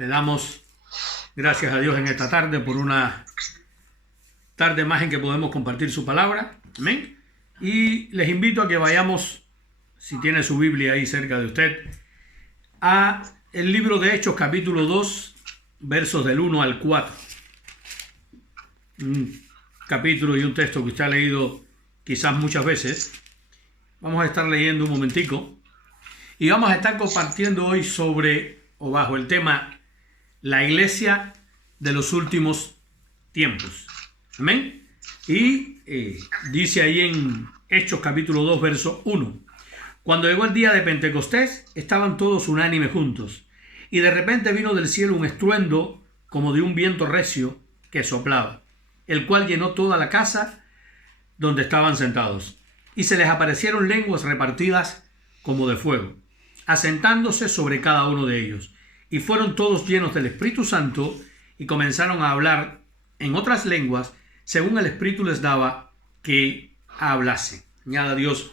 Le damos gracias a Dios en esta tarde por una tarde más en que podemos compartir su palabra. Amén. Y les invito a que vayamos, si tiene su Biblia ahí cerca de usted, a el libro de Hechos, capítulo 2, versos del 1 al 4. Un capítulo y un texto que usted ha leído quizás muchas veces. Vamos a estar leyendo un momentico y vamos a estar compartiendo hoy sobre o bajo el tema la iglesia de los últimos tiempos. Amén. Y dice ahí en Hechos capítulo 2 verso 1: cuando llegó el día de Pentecostés, estaban todos unánimes juntos, y de repente vino del cielo un estruendo como de un viento recio que soplaba, el cual llenó toda la casa donde estaban sentados, y se les aparecieron lenguas repartidas como de fuego, asentándose sobre cada uno de ellos, y fueron todos llenos del Espíritu Santo, y comenzaron a hablar en otras lenguas, según el Espíritu les daba que hablase. Añada Dios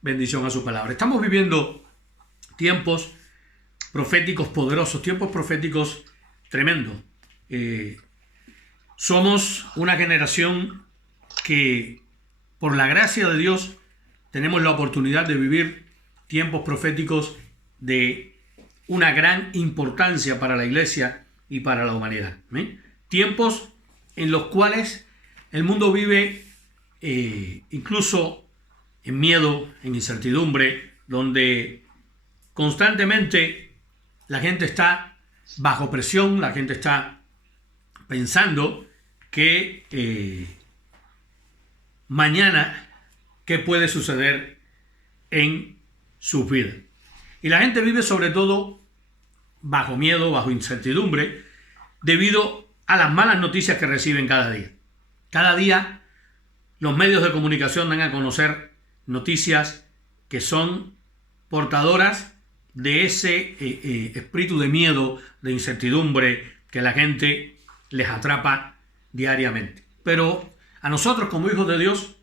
bendición a su palabra. Estamos viviendo tiempos proféticos poderosos, tiempos proféticos tremendos. Somos una generación que, por la gracia de Dios, tenemos la oportunidad de vivir tiempos proféticos de una gran importancia para la iglesia y para la humanidad. ¿Amén? Tiempos en los cuales el mundo vive incluso en miedo, en incertidumbre, donde constantemente la gente está bajo presión, la gente está pensando que mañana qué puede suceder en sus vidas. Y la gente vive sobre todo bajo miedo, bajo incertidumbre, debido a las malas noticias que reciben cada día. Cada día los medios de comunicación dan a conocer noticias que son portadoras de ese espíritu de miedo, de incertidumbre que la gente les atrapa diariamente. Pero a nosotros como hijos de Dios,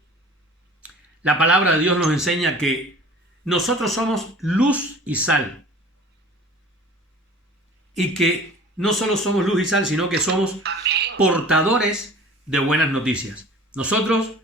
la palabra de Dios nos enseña que nosotros somos luz y sal. Y que no solo somos luz y sal, sino que somos portadores de buenas noticias. Nosotros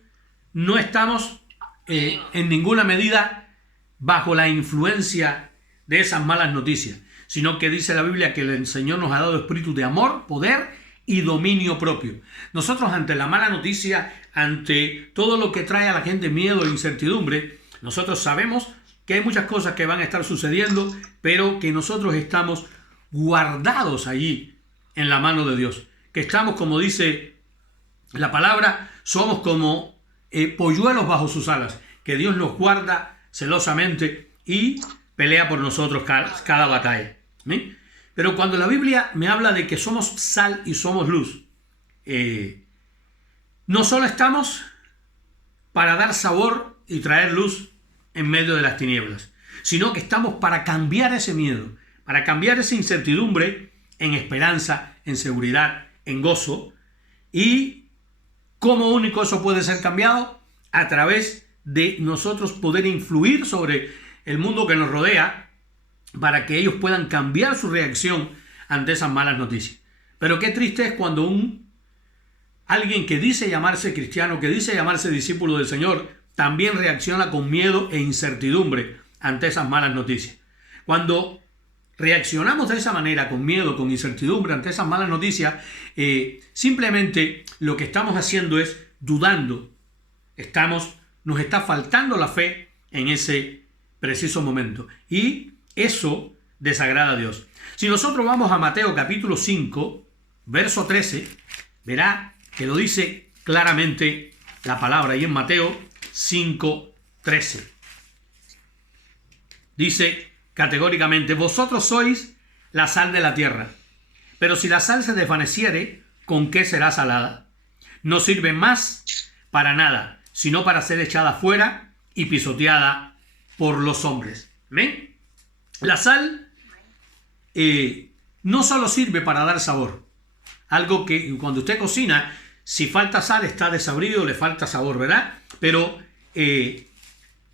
no estamos en ninguna medida bajo la influencia de esas malas noticias, sino que dice la Biblia que el Señor nos ha dado espíritu de amor, poder y dominio propio. Nosotros ante la mala noticia, ante todo lo que trae a la gente miedo e incertidumbre, nosotros sabemos que hay muchas cosas que van a estar sucediendo, pero que nosotros estamos guardados allí en la mano de Dios, que estamos, como dice la palabra, somos como polluelos bajo sus alas, que Dios nos guarda celosamente y pelea por nosotros cada batalla. ¿Sí? Pero cuando la Biblia me habla de que somos sal y somos luz, no solo estamos para dar sabor y traer luz en medio de las tinieblas, sino que estamos para cambiar ese miedo, para cambiar esa incertidumbre en esperanza, en seguridad, en gozo. ¿Y cómo único eso puede ser cambiado? A través de nosotros poder influir sobre el mundo que nos rodea para que ellos puedan cambiar su reacción ante esas malas noticias. Pero qué triste es cuando alguien que dice llamarse cristiano, que dice llamarse discípulo del Señor, también reacciona con miedo e incertidumbre ante esas malas noticias. Cuando reaccionamos de esa manera, con miedo, con incertidumbre ante esas malas noticias, simplemente lo que estamos haciendo es dudando. Nos está faltando la fe en ese preciso momento. Y eso desagrada a Dios. Si nosotros vamos a Mateo capítulo 5, verso 13, verá que lo dice claramente la palabra. Y en Mateo 5, 13 dice categóricamente: vosotros sois la sal de la tierra, pero si la sal se desvaneciere, ¿con qué será salada? No sirve más para nada, sino para ser echada fuera y pisoteada por los hombres. ¿Ven? La sal no solo sirve para dar sabor, algo que cuando usted cocina, si falta sal está desabrido, le falta sabor, ¿verdad? Pero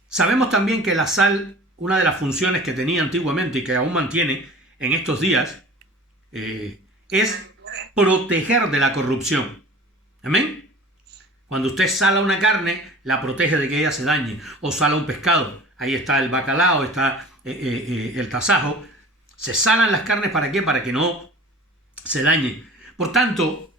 sabemos también que la sal, una de las funciones que tenía antiguamente y que aún mantiene en estos días, es proteger de la corrupción. ¿Amén? Cuando usted sala una carne, la protege de que ella se dañe. O sala un pescado. Ahí está el bacalao, está el tasajo. Se salan las carnes, ¿para qué? Para que no se dañe. Por tanto,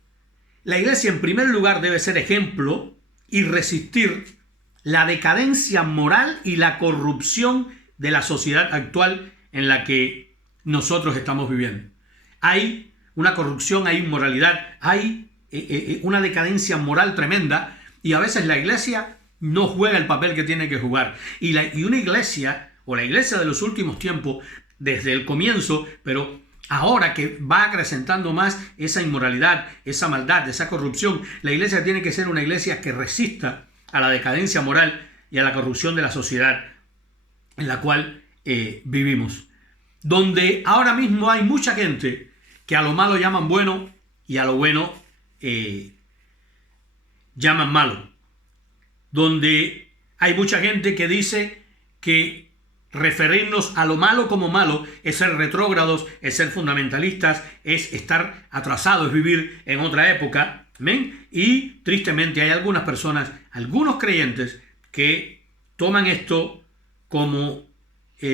la iglesia en primer lugar debe ser ejemplo y resistir la decadencia moral y la corrupción de la sociedad actual en la que nosotros estamos viviendo. Hay una corrupción, hay inmoralidad, hay una decadencia moral tremenda, y a veces la iglesia no juega el papel que tiene que jugar. Y una iglesia, o la iglesia de los últimos tiempos, desde el comienzo, pero ahora que va acrecentando más esa inmoralidad, esa maldad, esa corrupción, la iglesia tiene que ser una iglesia que resista a la decadencia moral y a la corrupción de la sociedad en la cual vivimos. Donde ahora mismo hay mucha gente que a lo malo llaman bueno y a lo bueno llaman malo. Donde hay mucha gente que dice que referirnos a lo malo como malo es ser retrógrados, es ser fundamentalistas, es estar atrasados, es vivir en otra época. ¿Amén? Y tristemente hay algunas personas, algunos creyentes, que toman esto como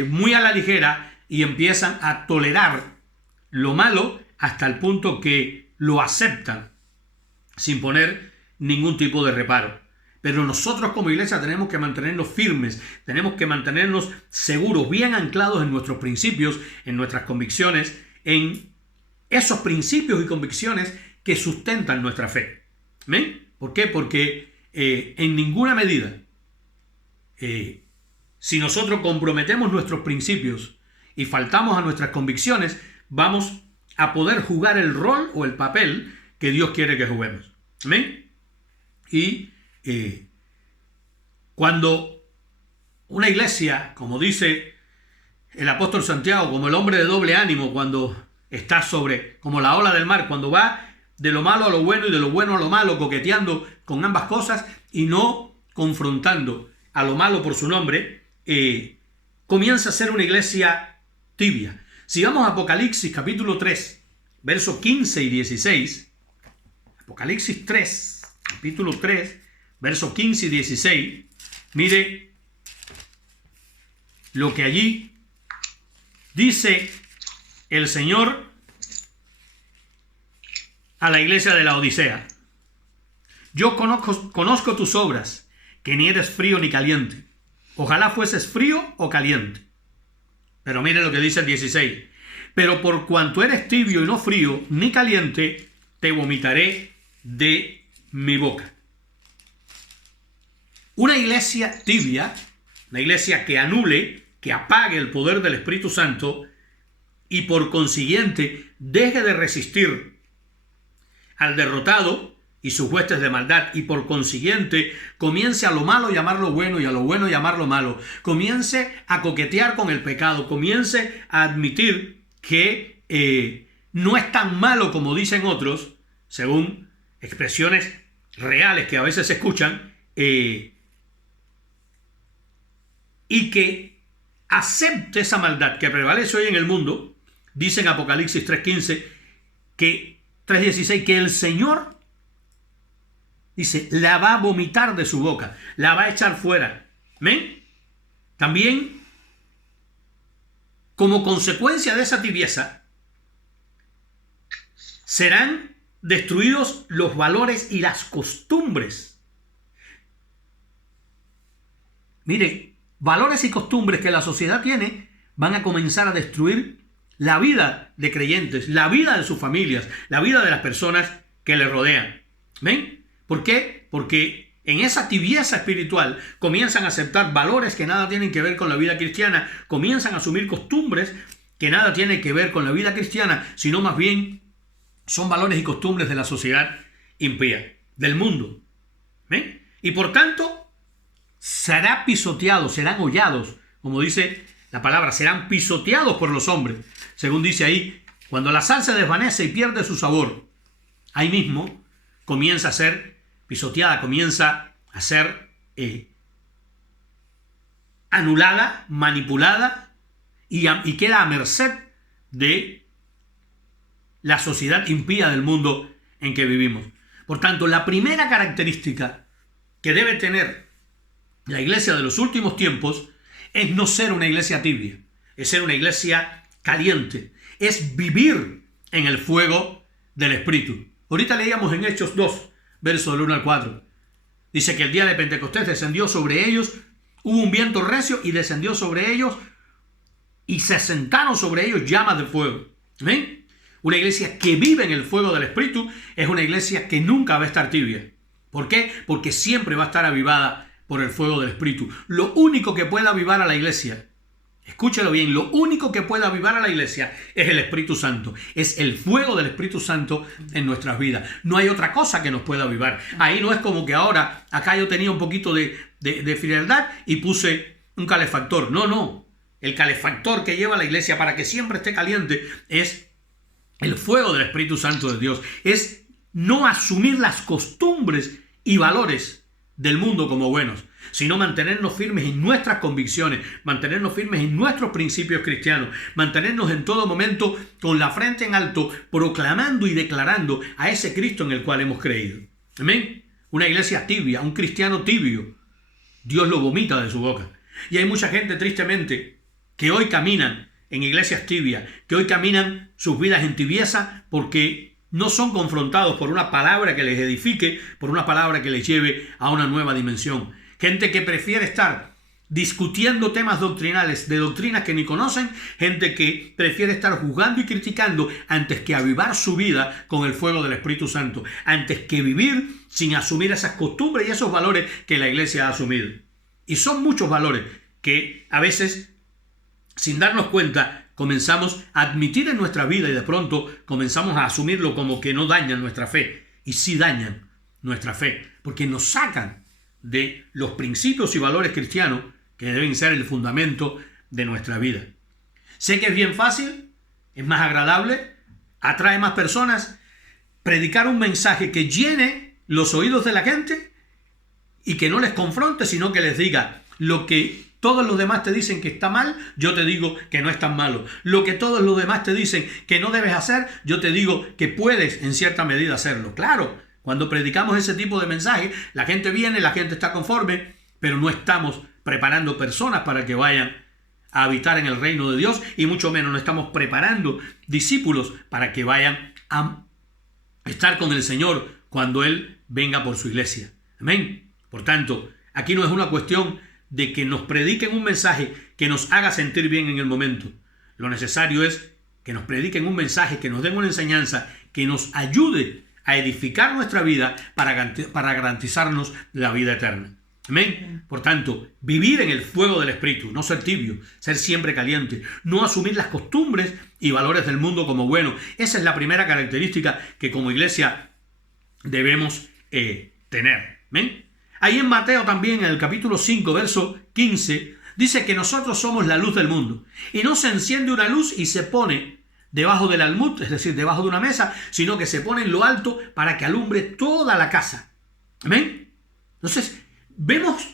muy a la ligera y empiezan a tolerar lo malo hasta el punto que lo aceptan sin poner ningún tipo de reparo. Pero nosotros como iglesia tenemos que mantenernos firmes, tenemos que mantenernos seguros, bien anclados en nuestros principios, en nuestras convicciones, en esos principios y convicciones que sustentan nuestra fe. ¿Amén? ¿Por qué? Porque en ninguna medida, si nosotros comprometemos nuestros principios y faltamos a nuestras convicciones, vamos a poder jugar el rol o el papel que Dios quiere que juguemos. ¿Amén? Y cuando una iglesia, como dice el apóstol Santiago, como el hombre de doble ánimo, cuando está como la ola del mar, cuando va de lo malo a lo bueno y de lo bueno a lo malo, coqueteando con ambas cosas y no confrontando a lo malo por su nombre, comienza a ser una iglesia tibia. Si vamos a Apocalipsis capítulo 3, versos 15 y 16, Apocalipsis 3, capítulo 3, versos 15 y 16, mire lo que allí dice el Señor a la iglesia de la Odisea. Yo conozco tus obras, que ni eres frío ni caliente. Ojalá fueses frío o caliente. Pero mire lo que dice el 16. Pero por cuanto eres tibio y no frío ni caliente, te vomitaré de mi boca. Una iglesia tibia, una iglesia que anule, que apague el poder del Espíritu Santo y por consiguiente deje de resistir al derrotado y sus huestes de maldad, y por consiguiente comience a lo malo llamarlo bueno y a lo bueno llamarlo malo, comience a coquetear con el pecado, comience a admitir que no es tan malo como dicen otros, según expresiones reales que a veces se escuchan, y que acepte esa maldad que prevalece hoy en el mundo. Dice en Apocalipsis 3.15 3.16 que el Señor, dice, la va a vomitar de su boca, la va a echar fuera. ¿Amén? También, como consecuencia de esa tibieza, serán destruidos los valores y las costumbres. Mire, valores y costumbres que la sociedad tiene van a comenzar a destruir la vida de creyentes, la vida de sus familias, la vida de las personas que le rodean. ¿Ven? ¿Por qué? Porque en esa tibieza espiritual comienzan a aceptar valores que nada tienen que ver con la vida cristiana, comienzan a asumir costumbres que nada tienen que ver con la vida cristiana, sino más bien son valores y costumbres de la sociedad impía, del mundo. ¿Ven? Y por tanto, será pisoteado, serán hollados, como dice la palabra, serán pisoteados por los hombres. Según dice ahí, cuando la sal se desvanece y pierde su sabor, ahí mismo comienza a ser pisoteada, comienza a ser anulada, manipulada y queda a merced de la sociedad impía del mundo en que vivimos. Por tanto, la primera característica que debe tener la iglesia de los últimos tiempos es no ser una iglesia tibia, es ser una iglesia caliente, es vivir en el fuego del Espíritu. Ahorita leíamos en Hechos 2, versos del 1 al 4. Dice que el día de Pentecostés descendió sobre ellos, hubo un viento recio y descendió sobre ellos y se sentaron sobre ellos llamas de fuego. ¿Ven? Una iglesia que vive en el fuego del Espíritu es una iglesia que nunca va a estar tibia. ¿Por qué? Porque siempre va a estar avivada por el fuego del Espíritu. Lo único que puede avivar a la iglesia, escúchelo bien, lo único que puede avivar a la iglesia es el Espíritu Santo. Es el fuego del Espíritu Santo en nuestras vidas. No hay otra cosa que nos pueda avivar. Ahí no es como que ahora, acá yo tenía un poquito de frialdad y puse un calefactor. No. El calefactor que lleva a la iglesia para que siempre esté caliente es el fuego del Espíritu Santo de Dios. Es no asumir las costumbres y valores del mundo como buenos, sino mantenernos firmes en nuestras convicciones, mantenernos firmes en nuestros principios cristianos, mantenernos en todo momento con la frente en alto, proclamando y declarando a ese Cristo en el cual hemos creído. Amén. Una iglesia tibia, un cristiano tibio, Dios lo vomita de su boca. Y hay mucha gente, tristemente, que hoy caminan en iglesias tibias, que hoy caminan sus vidas en tibieza porque no son confrontados por una palabra que les edifique, por una palabra que les lleve a una nueva dimensión. Gente que prefiere estar discutiendo temas doctrinales, de doctrinas que ni conocen, gente que prefiere estar juzgando y criticando antes que avivar su vida con el fuego del Espíritu Santo, antes que vivir sin asumir esas costumbres y esos valores que la iglesia ha asumido. Y son muchos valores que a veces, sin darnos cuenta, comenzamos a admitir en nuestra vida y de pronto comenzamos a asumirlo como que no dañan nuestra fe. Y sí dañan nuestra fe, porque nos sacan de los principios y valores cristianos que deben ser el fundamento de nuestra vida. Sé que es bien fácil, es más agradable, atrae más personas, predicar un mensaje que llene los oídos de la gente y que no les confronte, sino que les diga lo que todos los demás te dicen que está mal, yo te digo que no es tan malo. Lo que todos los demás te dicen que no debes hacer, yo te digo que puedes en cierta medida hacerlo. Claro, cuando predicamos ese tipo de mensaje, la gente viene, la gente está conforme, pero no estamos preparando personas para que vayan a habitar en el reino de Dios y mucho menos no estamos preparando discípulos para que vayan a estar con el Señor cuando Él venga por su iglesia. Amén. Por tanto, aquí no es una cuestión de que nos prediquen un mensaje que nos haga sentir bien en el momento. Lo necesario es que nos prediquen un mensaje, que nos den una enseñanza, que nos ayude a edificar nuestra vida para garantizarnos la vida eterna. Amén. Por tanto, vivir en el fuego del Espíritu, no ser tibio, ser siempre caliente, no asumir las costumbres y valores del mundo como buenos. Esa es la primera característica que como iglesia debemos tener. Amén. Ahí en Mateo también, en el capítulo 5, verso 15, dice que nosotros somos la luz del mundo. Y no se enciende una luz y se pone debajo del almud, es decir, debajo de una mesa, sino que se pone en lo alto para que alumbre toda la casa. ¿Amén? Entonces, vemos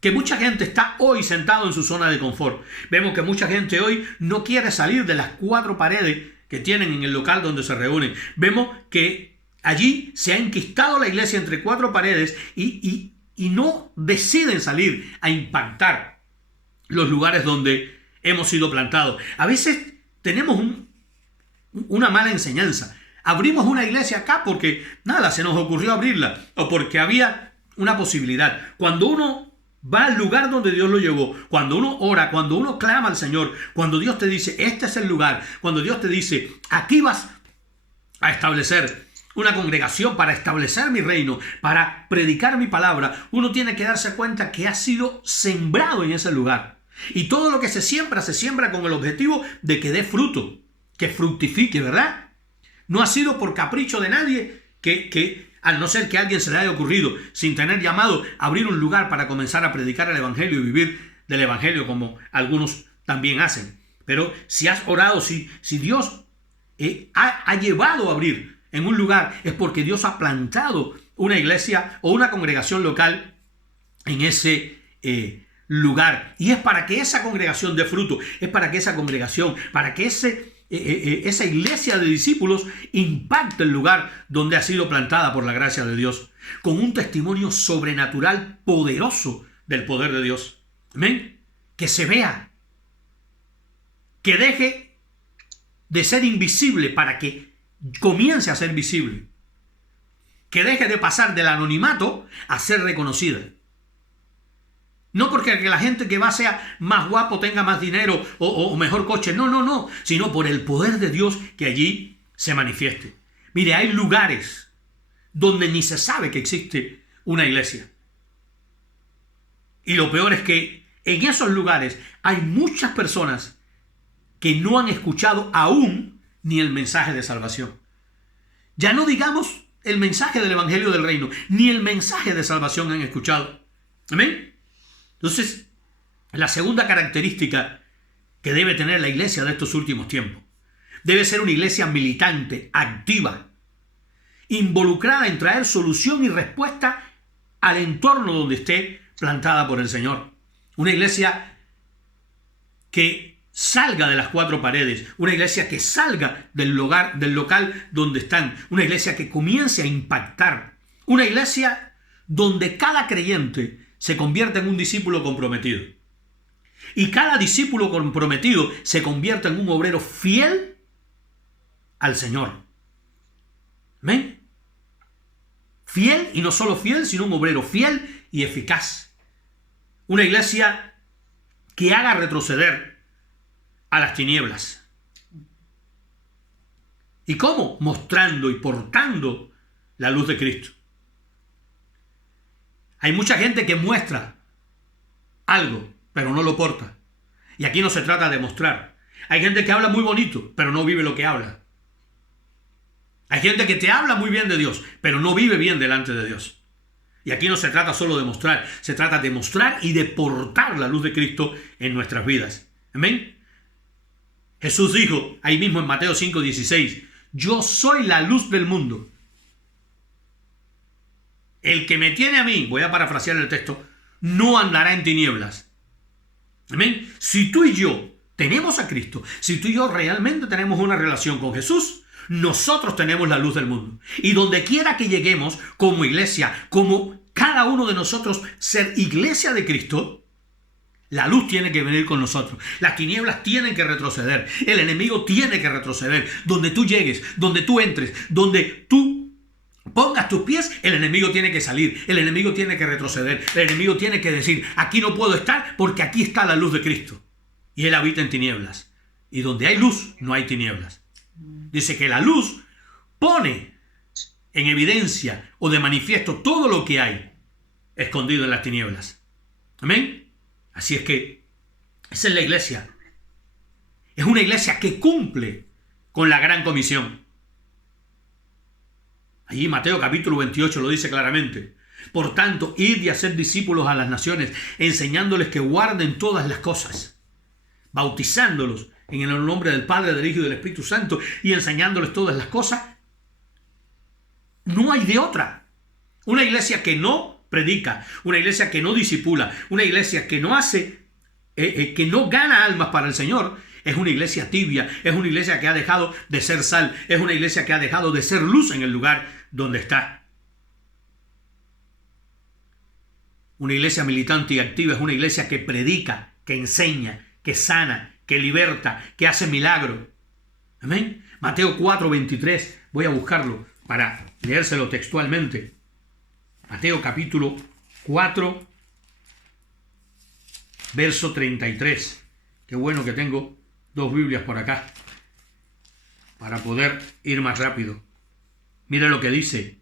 que mucha gente está hoy sentado en su zona de confort. Vemos que mucha gente hoy no quiere salir de las 4 paredes que tienen en el local donde se reúnen. Vemos que allí se ha enquistado la iglesia entre 4 paredes y no deciden salir a impactar los lugares donde hemos sido plantados. A veces tenemos una mala enseñanza. Abrimos una iglesia acá porque nada, se nos ocurrió abrirla o porque había una posibilidad. Cuando uno va al lugar donde Dios lo llevó, cuando uno ora, cuando uno clama al Señor, cuando Dios te dice, este es el lugar, cuando Dios te dice, aquí vas a establecer una congregación para establecer mi reino, para predicar mi palabra, uno tiene que darse cuenta que ha sido sembrado en ese lugar. Y todo lo que se siembra con el objetivo de que dé fruto, que fructifique, ¿verdad? No ha sido por capricho de nadie que al no ser que a alguien se le haya ocurrido, sin tener llamado, abrir un lugar para comenzar a predicar el Evangelio y vivir del Evangelio como algunos también hacen. Pero si has orado, si Dios ha llevado a abrir en un lugar, es porque Dios ha plantado una iglesia o una congregación local en ese lugar. Y es para que esa congregación dé fruto, es para que esa congregación, para que ese esa iglesia de discípulos impacta el lugar donde ha sido plantada por la gracia de Dios, con un testimonio sobrenatural poderoso del poder de Dios. Amén. Que se vea, que deje de ser invisible para que comience a ser visible, que deje de pasar del anonimato a ser reconocida. No porque la gente que va sea más guapo, tenga más dinero o mejor coche, no, sino por el poder de Dios que allí se manifieste. Mire, hay lugares donde ni se sabe que existe una iglesia. Y lo peor es que en esos lugares hay muchas personas que no han escuchado aún ni el mensaje de salvación. Ya no digamos el mensaje del Evangelio del Reino, ni el mensaje de salvación han escuchado. Amén. Entonces, la segunda característica que debe tener la iglesia de estos últimos tiempos, debe ser una iglesia militante, activa, involucrada en traer solución y respuesta al entorno donde esté plantada por el Señor. Una iglesia que salga de las cuatro paredes, una iglesia que salga del local donde están, una iglesia que comience a impactar, una iglesia donde cada creyente se convierte en un discípulo comprometido. Y cada discípulo comprometido se convierte en un obrero fiel al Señor. ¿Amén? Fiel, y no solo fiel, sino un obrero fiel y eficaz. Una iglesia que haga retroceder a las tinieblas. ¿Y cómo? Mostrando y portando la luz de Cristo. Hay mucha gente que muestra algo, pero no lo porta. Y aquí no se trata de mostrar. Hay gente que habla muy bonito, pero no vive lo que habla. Hay gente que te habla muy bien de Dios, pero no vive bien delante de Dios. Y aquí no se trata solo de mostrar, se trata de mostrar y de portar la luz de Cristo en nuestras vidas. Amén. Jesús dijo, ahí mismo en Mateo 5:16, yo soy la luz del mundo. El que me tiene a mí, voy a parafrasear el texto, no andará en tinieblas. Amén. Si tú y yo tenemos a Cristo, si tú y yo realmente tenemos una relación con Jesús, nosotros tenemos la luz del mundo. Y donde quiera que lleguemos como iglesia, como cada uno de nosotros ser iglesia de Cristo, la luz tiene que venir con nosotros. Las tinieblas tienen que retroceder. El enemigo tiene que retroceder. Donde tú llegues, donde tú entres, donde tú pongas tus pies, el enemigo tiene que salir, el enemigo tiene que retroceder, el enemigo tiene que decir, aquí no puedo estar porque aquí está la luz de Cristo. Y Él habita en tinieblas. Y donde hay luz, no hay tinieblas. Dice que la luz pone en evidencia o de manifiesto todo lo que hay escondido en las tinieblas. Amén. Así es que esa es la iglesia. Es una iglesia que cumple con la gran comisión. Allí Mateo capítulo 28 lo dice claramente. Por tanto, id y haced discípulos a las naciones, enseñándoles que guarden todas las cosas, bautizándolos en el nombre del Padre, del Hijo y del Espíritu Santo, y enseñándoles todas las cosas. No hay de otra. Una iglesia que no predica, una iglesia que no discipula, una iglesia que no hace, que no gana almas para el Señor, es una iglesia tibia, es una iglesia que ha dejado de ser sal, es una iglesia que ha dejado de ser luz en el lugar donde está. Una iglesia militante y activa es una iglesia que predica, que enseña, que sana, que liberta, que hace milagros. Amén. Mateo 4:23, voy a buscarlo para leérselo textualmente. Mateo capítulo 4, verso 33. Qué bueno que tengo dos Biblias por acá para poder ir más rápido. Mira lo que dice.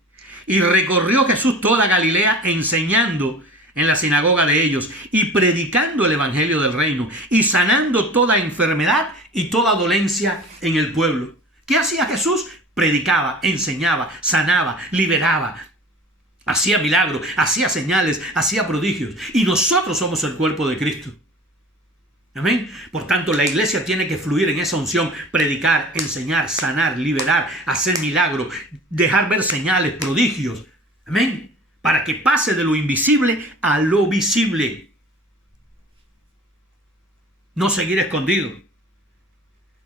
Y recorrió Jesús toda Galilea enseñando en la sinagoga de ellos y predicando el evangelio del reino y sanando toda enfermedad y toda dolencia en el pueblo. ¿Qué hacía Jesús? Predicaba, enseñaba, sanaba, liberaba, hacía milagros, hacía señales, hacía prodigios. Y nosotros somos el cuerpo de Cristo. Amén. Por tanto, la iglesia tiene que fluir en esa unción, predicar, enseñar, sanar, liberar, hacer milagros, dejar ver señales, prodigios. Amén. Para que pase de lo invisible a lo visible. No seguir escondido.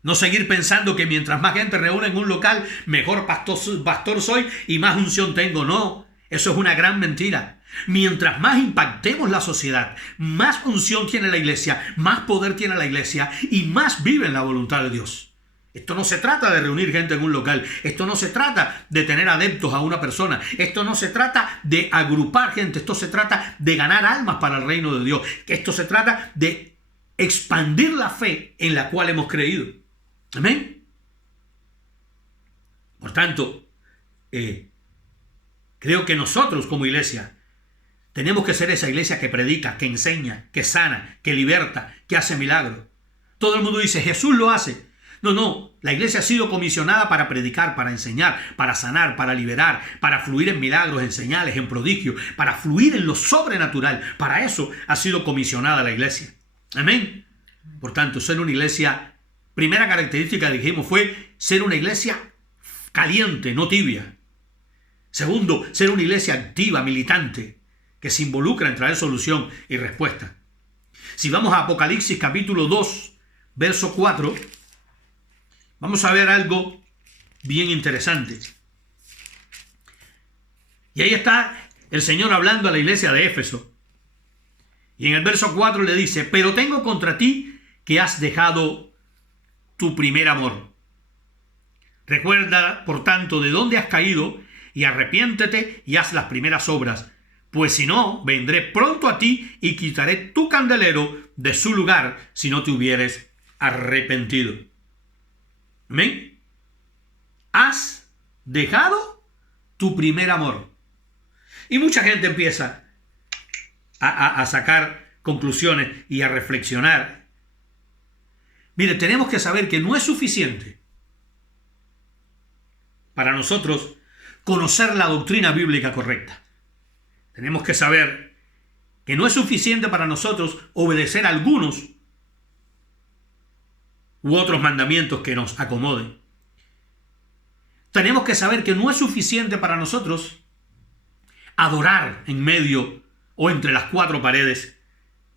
No seguir pensando que mientras más gente reúne en un local, mejor pastor soy y más unción tengo. No, eso es una gran mentira. Mientras más impactemos la sociedad, más unción tiene la iglesia, más poder tiene la iglesia y más vive en la voluntad de Dios. Esto no se trata de reunir gente en un local. Esto no se trata de tener adeptos a una persona. Esto no se trata de agrupar gente. Esto se trata de ganar almas para el reino de Dios. Esto se trata de expandir la fe en la cual hemos creído. Amén. Por tanto, creo que nosotros como iglesia tenemos que ser esa iglesia que predica, que enseña, que sana, que liberta, que hace milagros. Todo el mundo dice, Jesús lo hace. No, la iglesia ha sido comisionada para predicar, para enseñar, para sanar, para liberar, para fluir en milagros, en señales, en prodigios, para fluir en lo sobrenatural. Para eso ha sido comisionada la iglesia. Amén. Por tanto, ser una iglesia, primera característica que dijimos fue ser una iglesia caliente, no tibia. Segundo, ser una iglesia activa, militante, que se involucra en traer solución y respuesta. Si vamos a Apocalipsis capítulo 2, verso 4, vamos a ver algo bien interesante. Y ahí está el Señor hablando a la iglesia de Éfeso. Y en el verso 4 le dice, pero tengo contra ti que has dejado tu primer amor. Recuerda, por tanto, de dónde has caído y arrepiéntete y haz las primeras obras. Pues si no, vendré pronto a ti y quitaré tu candelero de su lugar si no te hubieres arrepentido. ¿Amén? Has dejado tu primer amor. Y mucha gente empieza a sacar conclusiones y a reflexionar. Mire, tenemos que saber que no es suficiente para nosotros conocer la doctrina bíblica correcta. Tenemos que saber que no es suficiente para nosotros obedecer algunos u otros mandamientos que nos acomoden. Tenemos que saber que no es suficiente para nosotros adorar en medio o entre las cuatro paredes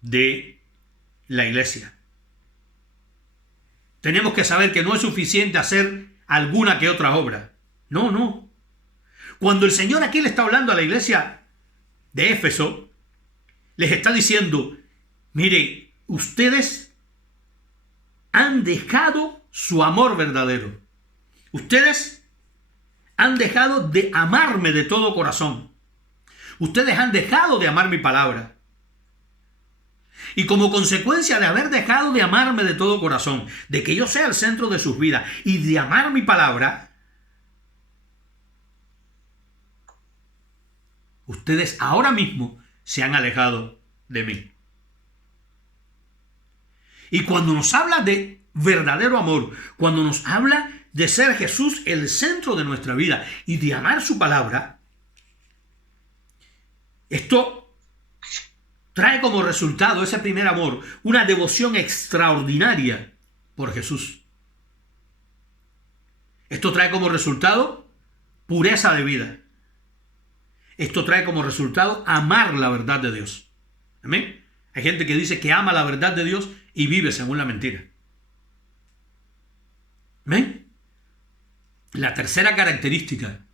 de la iglesia. Tenemos que saber que no es suficiente hacer alguna que otra obra. No. Cuando el Señor aquí le está hablando a la iglesia de Éfeso, les está diciendo, mire, ustedes han dejado su amor verdadero. Ustedes han dejado de amarme de todo corazón. Ustedes han dejado de amar mi palabra. Y como consecuencia de haber dejado de amarme de todo corazón, de que yo sea el centro de sus vidas y de amar mi palabra, ustedes ahora mismo se han alejado de mí. Y cuando nos habla de verdadero amor, cuando nos habla de ser Jesús el centro de nuestra vida y de amar su palabra, esto trae como resultado, ese primer amor, una devoción extraordinaria por Jesús. Esto trae como resultado pureza de vida. Esto trae como resultado amar la verdad de Dios. ¿Amén? Hay gente que dice que ama la verdad de Dios y vive según la mentira. ¿Amén? La tercera característica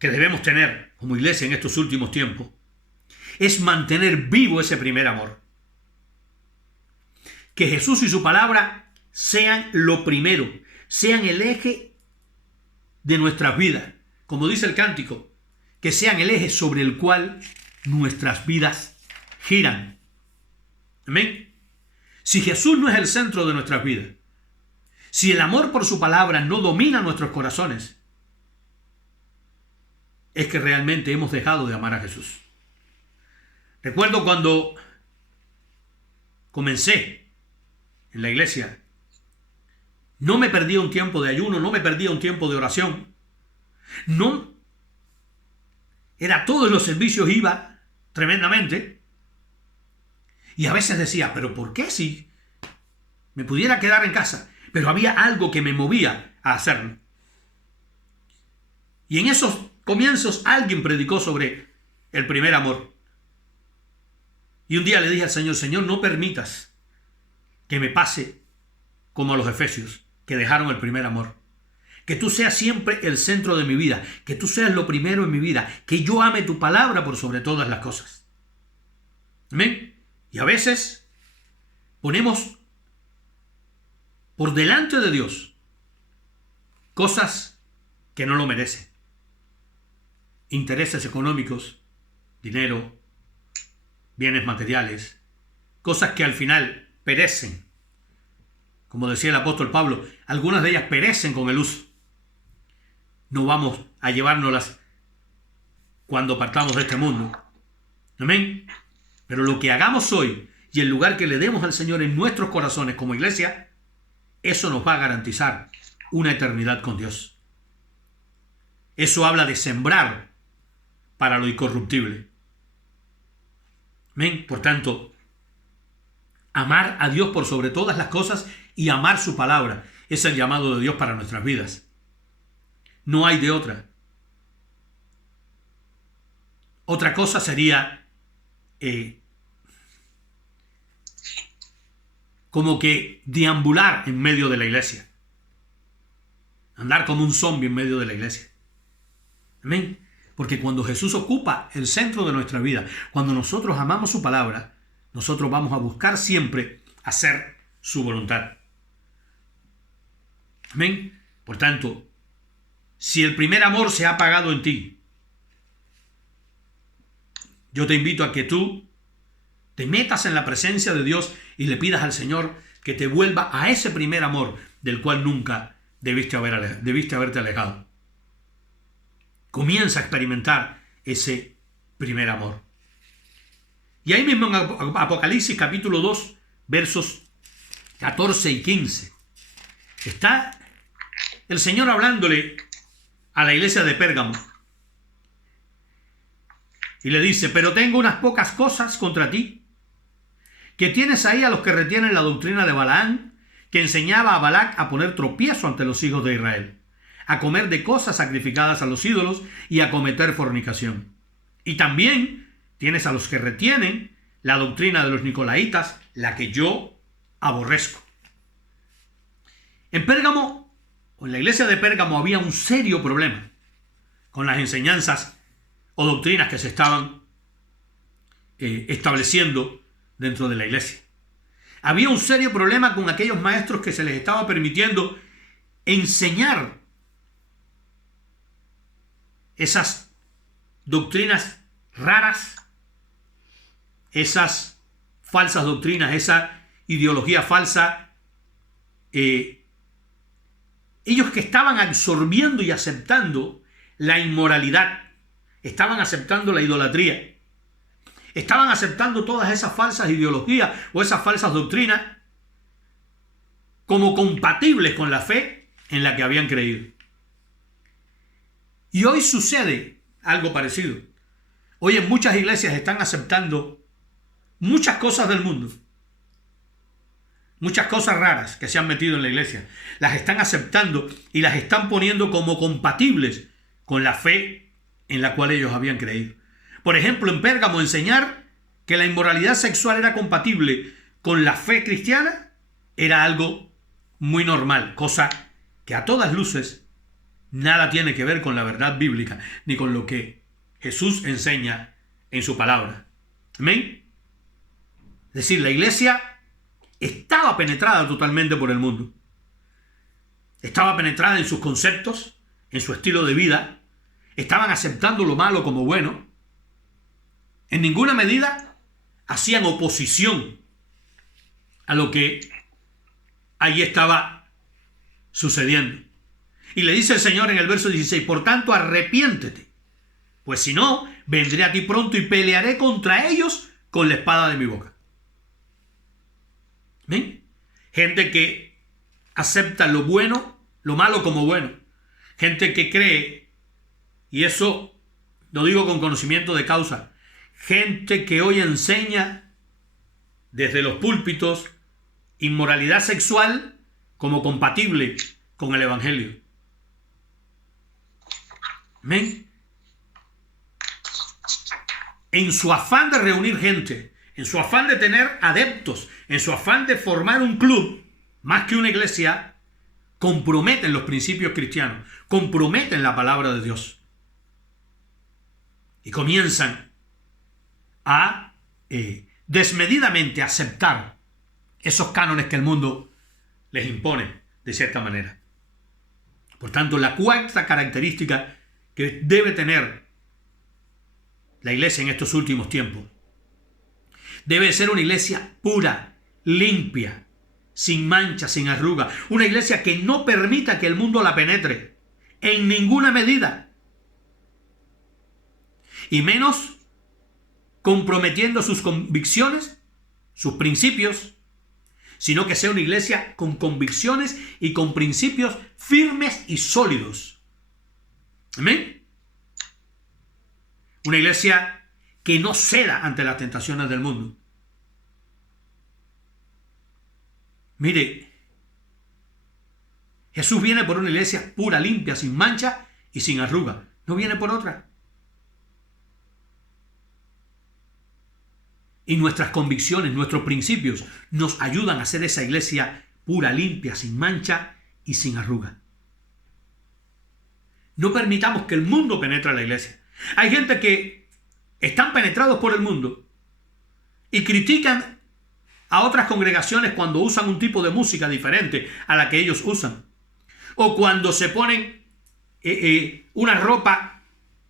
que debemos tener como iglesia en estos últimos tiempos es mantener vivo ese primer amor. Que Jesús y su palabra sean lo primero, sean el eje de nuestras vidas. Como dice el cántico, que sean el eje sobre el cual nuestras vidas giran. Amén. Si Jesús no es el centro de nuestras vidas, si el amor por su palabra no domina nuestros corazones, es que realmente hemos dejado de amar a Jesús. Recuerdo cuando comencé en la iglesia, no me perdía un tiempo de ayuno, no me perdía un tiempo de oración. No, era todos los servicios, iba tremendamente. Y a veces decía, pero ¿por qué si me pudiera quedar en casa? Pero había algo que me movía a hacerlo. Y en esos comienzos alguien predicó sobre el primer amor. Y un día le dije al Señor, Señor, no permitas que me pase como a los efesios, que dejaron el primer amor. Que tú seas siempre el centro de mi vida, que tú seas lo primero en mi vida, que yo ame tu palabra por sobre todas las cosas. ¿Amén? Y a veces ponemos por delante de Dios cosas que no lo merecen. Intereses económicos, dinero, bienes materiales, cosas que al final perecen. Como decía el apóstol Pablo, algunas de ellas perecen con el uso. No vamos a llevárnoslas cuando partamos de este mundo. Amén. Pero lo que hagamos hoy y el lugar que le demos al Señor en nuestros corazones como iglesia, eso nos va a garantizar una eternidad con Dios. Eso habla de sembrar para lo incorruptible. Amén. Por tanto, amar a Dios por sobre todas las cosas y amar su palabra es el llamado de Dios para nuestras vidas. No hay de otra. Otra cosa sería como que deambular en medio de la iglesia. Andar como un zombie en medio de la iglesia. Amén. Porque cuando Jesús ocupa el centro de nuestra vida, cuando nosotros amamos su palabra, nosotros vamos a buscar siempre hacer su voluntad. Amén. Por tanto, si el primer amor se ha apagado en ti, yo te invito a que tú te metas en la presencia de Dios y le pidas al Señor que te vuelva a ese primer amor del cual nunca debiste haberte alejado. Comienza a experimentar ese primer amor. Y ahí mismo en Apocalipsis capítulo 2, versos 14 y 15, está el Señor hablándole a la iglesia de Pérgamo. Y le dice: pero tengo unas pocas cosas contra ti, que tienes ahí a los que retienen la doctrina de Balaán, que enseñaba a Balac a poner tropiezo ante los hijos de Israel, a comer de cosas sacrificadas a los ídolos y a cometer fornicación. Y también tienes a los que retienen la doctrina de los nicolaitas, la que yo aborrezco. En Pérgamo, o en la iglesia de Pérgamo, había un serio problema con las enseñanzas o doctrinas que se estaban estableciendo dentro de la iglesia. Había un serio problema con aquellos maestros que se les estaba permitiendo enseñar esas doctrinas raras, esas falsas doctrinas, esa ideología falsa. Ellos que estaban absorbiendo y aceptando la inmoralidad, estaban aceptando la idolatría, estaban aceptando todas esas falsas ideologías o esas falsas doctrinas como compatibles con la fe en la que habían creído. Y hoy sucede algo parecido. Hoy en muchas iglesias están aceptando muchas cosas del mundo, muchas cosas raras que se han metido en la iglesia. Las están aceptando y las están poniendo como compatibles con la fe en la cual ellos habían creído. Por ejemplo, en Pérgamo, enseñar que la inmoralidad sexual era compatible con la fe cristiana era algo muy normal, cosa que a todas luces nada tiene que ver con la verdad bíblica ni con lo que Jesús enseña en su palabra. ¿Amén? Es decir, la iglesia estaba penetrada totalmente por el mundo. Estaba penetrada en sus conceptos, en su estilo de vida. Estaban aceptando lo malo como bueno. En ninguna medida hacían oposición a lo que allí estaba sucediendo. Y le dice el Señor en el verso 16: por tanto, arrepiéntete, pues si no, vendré a ti pronto y pelearé contra ellos con la espada de mi boca. ¿Ven? Gente que acepta lo bueno, lo malo como bueno. Gente que cree, y eso lo digo con conocimiento de causa, gente que hoy enseña desde los púlpitos inmoralidad sexual como compatible con el Evangelio. ¿Amén? En su afán de reunir gente, en su afán de tener adeptos, en su afán de formar un club, más que una iglesia, comprometen los principios cristianos, comprometen la palabra de Dios. Y comienzan a desmedidamente aceptar esos cánones que el mundo les impone de cierta manera. Por tanto, la cuarta característica que debe tener la iglesia en estos últimos tiempos debe ser una iglesia pura, limpia, sin mancha, sin arruga. Una iglesia que no permita que el mundo la penetre en ninguna medida. Y menos comprometiendo sus convicciones, sus principios, sino que sea una iglesia con convicciones y con principios firmes y sólidos. ¿Amén? Una iglesia que no ceda ante las tentaciones del mundo. Mire, Jesús viene por una iglesia pura, limpia, sin mancha y sin arruga. No viene por otra. Y nuestras convicciones, nuestros principios nos ayudan a hacer esa iglesia pura, limpia, sin mancha y sin arruga. No permitamos que el mundo penetre a la iglesia. Hay gente que están penetrados por el mundo y critican a otras congregaciones cuando usan un tipo de música diferente a la que ellos usan, o cuando se ponen una ropa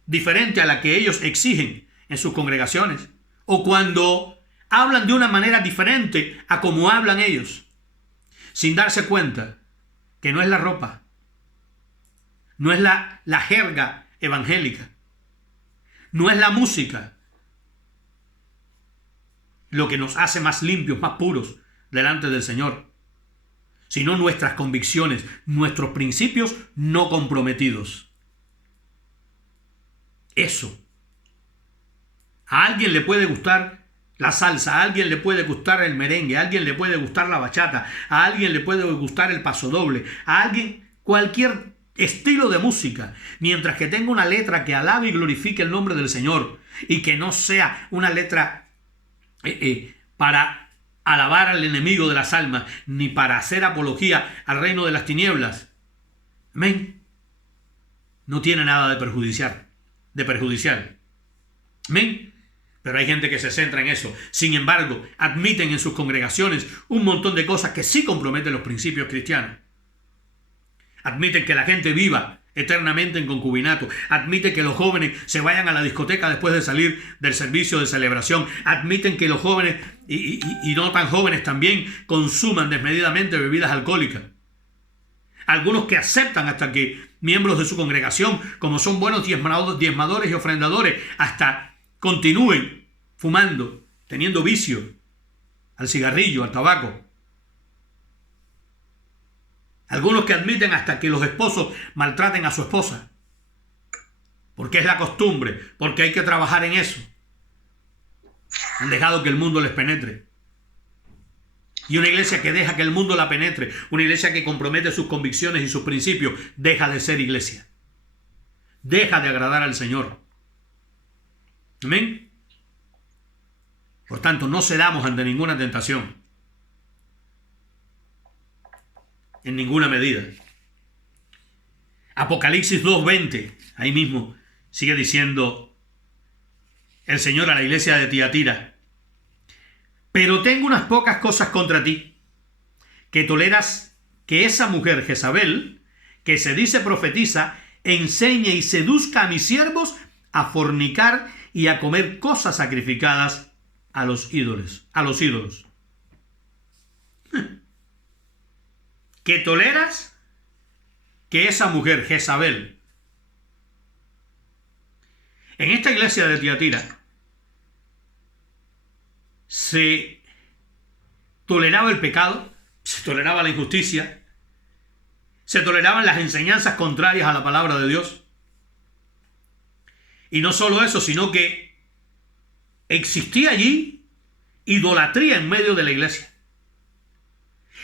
diferente a la que ellos exigen en sus congregaciones, o cuando hablan de una manera diferente a como hablan ellos, sin darse cuenta que no es la ropa, no es la jerga evangélica, no es la música lo que nos hace más limpios, más puros delante del Señor, sino nuestras convicciones, nuestros principios no comprometidos. Eso. A alguien le puede gustar la salsa, a alguien le puede gustar el merengue, a alguien le puede gustar la bachata, a alguien le puede gustar el pasodoble, a alguien cualquier estilo de música, mientras que tenga una letra que alabe y glorifique el nombre del Señor y que no sea una letra para alabar al enemigo de las almas, ni para hacer apología al reino de las tinieblas. Amén. No tiene nada de perjudicial. Amén. Pero hay gente que se centra en eso. Sin embargo, admiten en sus congregaciones un montón de cosas que sí comprometen los principios cristianos. Admiten que la gente viva eternamente en concubinato. Admiten que los jóvenes se vayan a la discoteca después de salir del servicio de celebración. Admiten que los jóvenes y no tan jóvenes también consuman desmedidamente bebidas alcohólicas. Algunos que aceptan hasta que miembros de su congregación, como son buenos diezmadores y ofrendadores, hasta continúen fumando, teniendo vicio al cigarrillo, al tabaco. Algunos que admiten hasta que los esposos maltraten a su esposa, porque es la costumbre, porque hay que trabajar en eso. Han dejado que el mundo les penetre. Y una iglesia que deja que el mundo la penetre, una iglesia que compromete sus convicciones y sus principios, deja de ser iglesia. Deja de agradar al Señor. Amén. Por tanto, no cedamos ante ninguna tentación. En ninguna medida. Apocalipsis 2:20, ahí mismo sigue diciendo el Señor a la iglesia de Tiatira: pero tengo unas pocas cosas contra ti, que toleras que esa mujer Jezabel, que se dice profetiza, enseñe y seduzca a mis siervos a fornicar y a comer cosas sacrificadas a los ídolos. Que toleras que esa mujer Jezabel, en esta iglesia de Tiatira, se toleraba el pecado, se toleraba la injusticia, se toleraban las enseñanzas contrarias a la palabra de Dios. Y no solo eso, sino que existía allí idolatría en medio de la iglesia.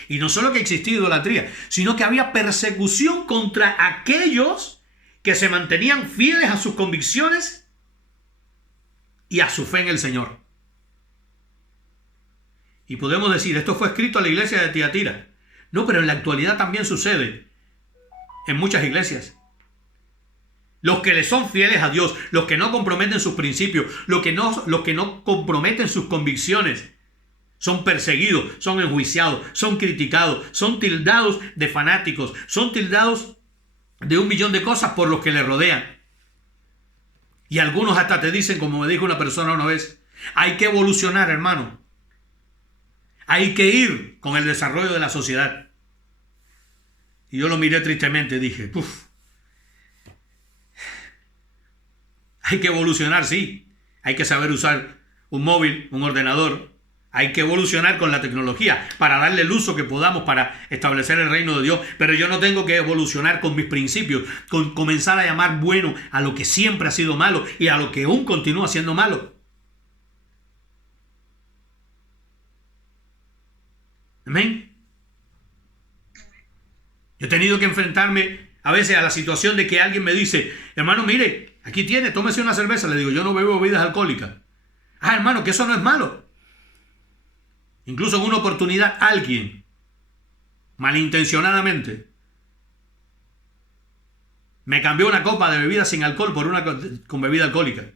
Y no solo que existía idolatría, sino que había persecución contra aquellos que se mantenían fieles a sus convicciones y a su fe en el Señor. Y podemos decir, esto fue escrito a la iglesia de Tiatira. No, pero en la actualidad también sucede en muchas iglesias. Los que le son fieles a Dios, los que no comprometen sus principios, los que no comprometen sus convicciones, son perseguidos, son enjuiciados, son criticados, son tildados de fanáticos, son tildados de 1.000.000 de cosas por los que le rodean. Y algunos hasta te dicen, como me dijo una persona una vez, hay que evolucionar, hermano. Hay que ir con el desarrollo de la sociedad. Y yo lo miré tristemente y dije, hay que evolucionar, sí. Hay que saber usar un móvil, un ordenador. Hay que evolucionar con la tecnología para darle el uso que podamos para establecer el reino de Dios. Pero yo no tengo que evolucionar con mis principios, con comenzar a llamar bueno a lo que siempre ha sido malo y a lo que aún continúa siendo malo. Amén. Yo he tenido que enfrentarme a veces a la situación de que alguien me dice, hermano, mire, aquí tiene, tómese una cerveza. Le digo, yo no bebo bebidas alcohólicas. Ah, hermano, que eso no es malo. Incluso en una oportunidad alguien, malintencionadamente, me cambió una copa de bebida sin alcohol por una con bebida alcohólica.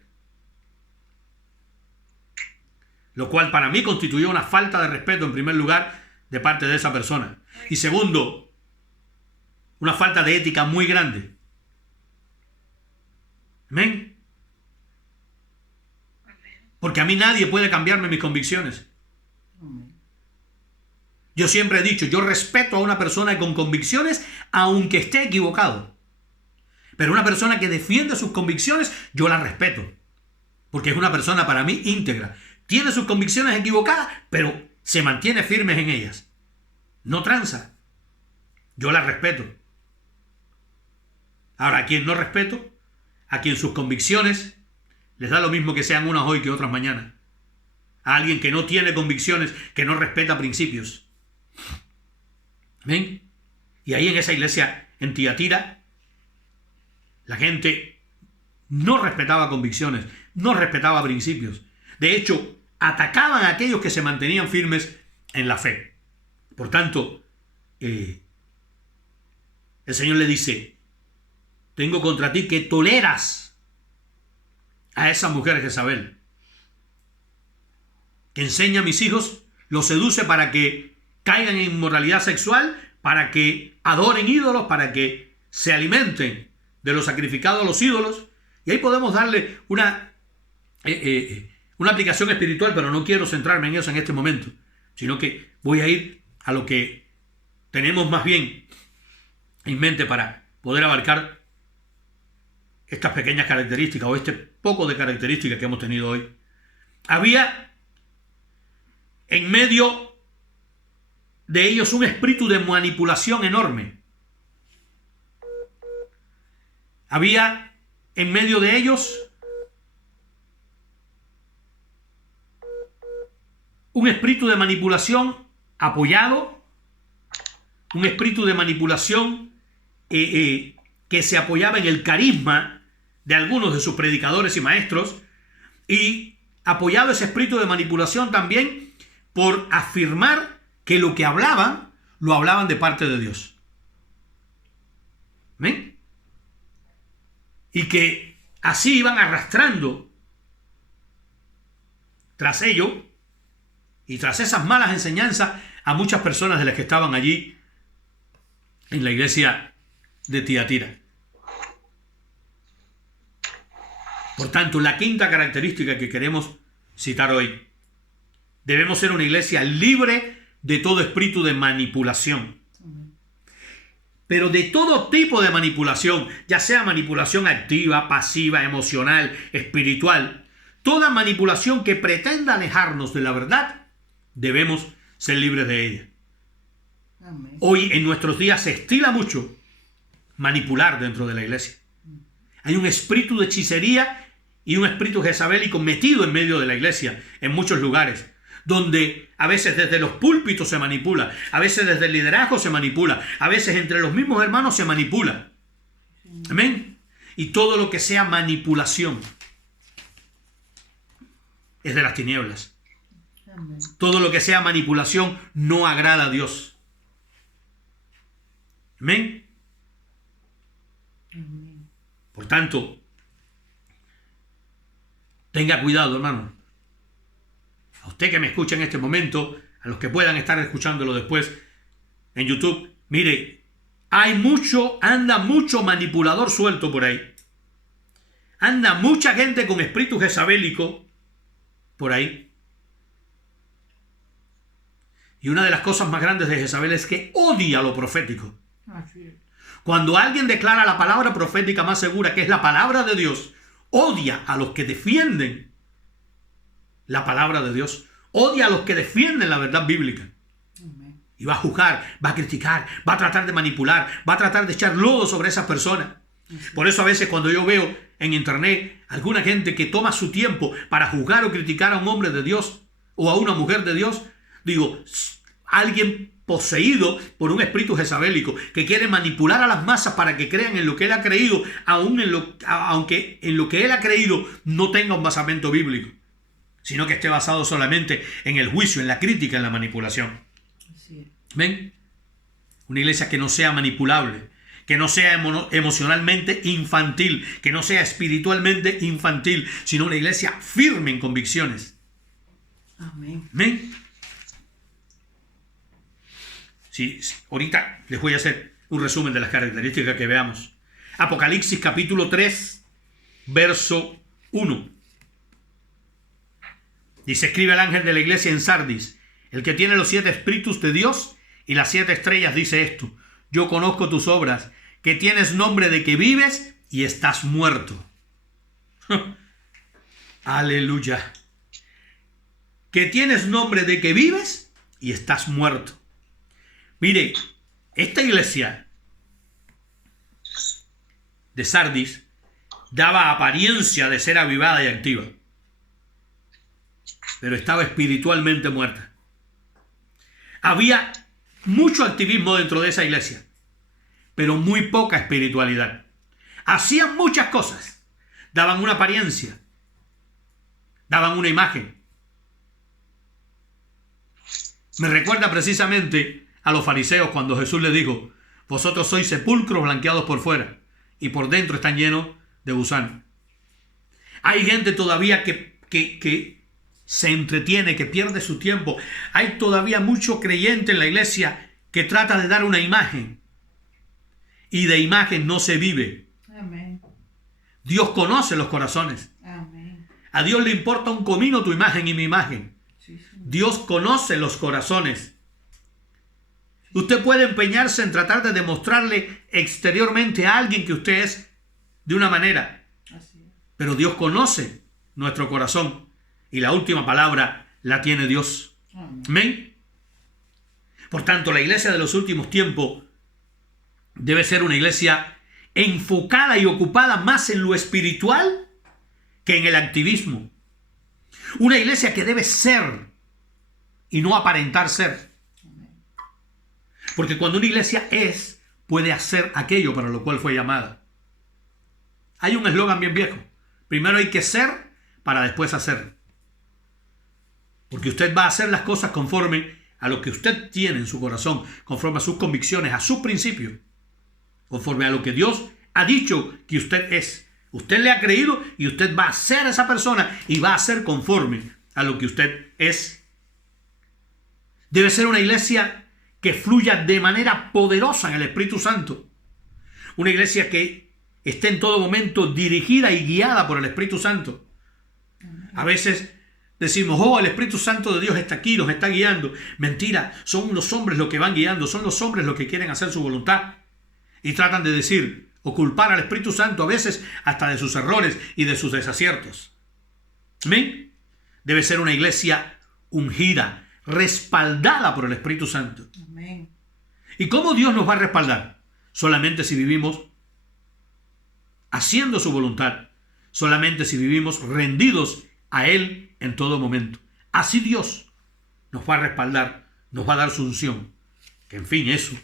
Lo cual para mí constituyó una falta de respeto, en primer lugar, de parte de esa persona. Y segundo, una falta de ética muy grande. Amén. Porque a mí nadie puede cambiarme mis convicciones. Yo siempre he dicho, yo respeto a una persona con convicciones aunque esté equivocado. Pero una persona que defiende sus convicciones, yo la respeto. Porque es una persona para mí íntegra. Tiene sus convicciones equivocadas, pero se mantiene firme en ellas. No tranza. Yo la respeto. Ahora, a quien no respeto, a quien sus convicciones les da lo mismo que sean unas hoy que otras mañana. A alguien que no tiene convicciones, que no respeta principios. ¿Ven? Y ahí en esa iglesia en Tiatira, la gente no respetaba convicciones, no respetaba principios. De hecho, atacaban a aquellos que se mantenían firmes en la fe. Por tanto, el Señor le dice, tengo contra ti que toleras a esa mujer Jezabel, que enseña a mis hijos, los seduce para que caigan en inmoralidad sexual, para que adoren ídolos, para que se alimenten de lo sacrificado a los ídolos. Y ahí podemos darle una aplicación espiritual, pero no quiero centrarme en eso en este momento, sino que voy a ir a lo que tenemos más bien en mente para poder abarcar estas pequeñas características o este poco de características que hemos tenido hoy. Había en medio de ellos un espíritu de manipulación enorme. Había en medio de ellos un espíritu de manipulación apoyado, un espíritu de manipulación que se apoyaba en el carisma de algunos de sus predicadores y maestros, y apoyado ese espíritu de manipulación también por afirmar que lo que hablaban, lo hablaban de parte de Dios. ¿Ven? Y que así iban arrastrando tras ello y tras esas malas enseñanzas a muchas personas de las que estaban allí en la iglesia de Tiatira. Por tanto, la quinta característica que queremos citar hoy: debemos ser una iglesia libre de todo espíritu de manipulación. Pero de todo tipo de manipulación, ya sea manipulación activa, pasiva, emocional, espiritual, toda manipulación que pretenda alejarnos de la verdad, debemos ser libres de ella. Amén. Hoy en nuestros días se estila mucho manipular dentro de la iglesia. Hay un espíritu de hechicería y un espíritu jezabélico metido en medio de la iglesia en muchos lugares, donde a veces desde los púlpitos se manipula, a veces desde el liderazgo se manipula, a veces entre los mismos hermanos se manipula. Amén. Y todo lo que sea manipulación es de las tinieblas. Amén. Todo lo que sea manipulación no agrada a Dios. Amén. Amén. Por tanto, tenga cuidado, hermano. A usted que me escucha en este momento, a los que puedan estar escuchándolo después en YouTube, mire, anda mucho manipulador suelto por ahí. Anda mucha gente con espíritu jezabélico por ahí. Y una de las cosas más grandes de Jezabel es que odia lo profético. Así es. Cuando alguien declara la palabra profética más segura, que es la palabra de Dios, odia a los que defienden la palabra de Dios. Odia a los que defienden la verdad bíblica. Amén. Y va a juzgar, va a criticar, va a tratar de manipular, va a tratar de echar lodo sobre esas personas. Por eso a veces cuando yo veo en internet alguna gente que toma su tiempo para juzgar o criticar a un hombre de Dios o a una mujer de Dios, digo, alguien poseído por un espíritu jezabélico que quiere manipular a las masas para que crean en lo que él ha creído, aunque en lo que él ha creído no tenga un basamento bíblico, sino que esté basado solamente en el juicio, en la crítica, en la manipulación. Así es. ¿Ven? Una iglesia que no sea manipulable, que no sea emocionalmente infantil, que no sea espiritualmente infantil, sino una iglesia firme en convicciones. Amén. ¿Ven? Sí, ahorita les voy a hacer un resumen de las características que veamos. Apocalipsis capítulo 3, verso 1. Dice, escribe al ángel de la iglesia en Sardis, el que tiene los 7 espíritus de Dios y las 7 estrellas, dice esto: yo conozco tus obras, que tienes nombre de que vives y estás muerto. Aleluya. Que tienes nombre de que vives y estás muerto. Mire, esta iglesia de Sardis daba apariencia de ser avivada y activa, pero estaba espiritualmente muerta. Había mucho activismo dentro de esa iglesia, pero muy poca espiritualidad. Hacían muchas cosas, daban una apariencia, daban una imagen. Me recuerda precisamente a los fariseos cuando Jesús les dijo: vosotros sois sepulcros blanqueados por fuera y por dentro están llenos de gusanos. Hay gente todavía que se entretiene, que pierde su tiempo. Hay todavía mucho creyente en la iglesia que trata de dar una imagen, y de imagen no se vive. Amén. Dios conoce los corazones. Amén. A Dios le importa un comino tu imagen y mi imagen. Sí, Señor. Dios conoce los corazones. Usted puede empeñarse en tratar de demostrarle exteriormente a alguien que usted es de una manera, Así es. pero Dios conoce nuestro corazón y la última palabra la tiene Dios. Amén. ¿Amén? Por tanto, la iglesia de los últimos tiempos debe ser una iglesia enfocada y ocupada más en lo espiritual que en el activismo. Una iglesia que debe ser y no aparentar ser. Porque cuando una iglesia es, puede hacer aquello para lo cual fue llamada. Hay un eslogan bien viejo: primero hay que ser para después hacer. Porque usted va a hacer las cosas conforme a lo que usted tiene en su corazón, conforme a sus convicciones, a sus principios, conforme a lo que Dios ha dicho que usted es. Usted le ha creído y usted va a ser esa persona y va a ser conforme a lo que usted es. Debe ser una iglesia que fluya de manera poderosa en el Espíritu Santo. Una iglesia que esté en todo momento dirigida y guiada por el Espíritu Santo. A veces decimos: oh, el Espíritu Santo de Dios está aquí, nos está guiando. Mentira, son los hombres los que van guiando, son los hombres los que quieren hacer su voluntad. Y tratan de decir o culpar al Espíritu Santo a veces hasta de sus errores y de sus desaciertos. ¿Amén? Debe ser una iglesia ungida, respaldada por el Espíritu Santo. Amén. ¿Y cómo Dios nos va a respaldar? Solamente si vivimos haciendo su voluntad, solamente si vivimos rendidos a Él en todo momento. Así Dios nos va a respaldar, nos va a dar su unción. Que en fin, eso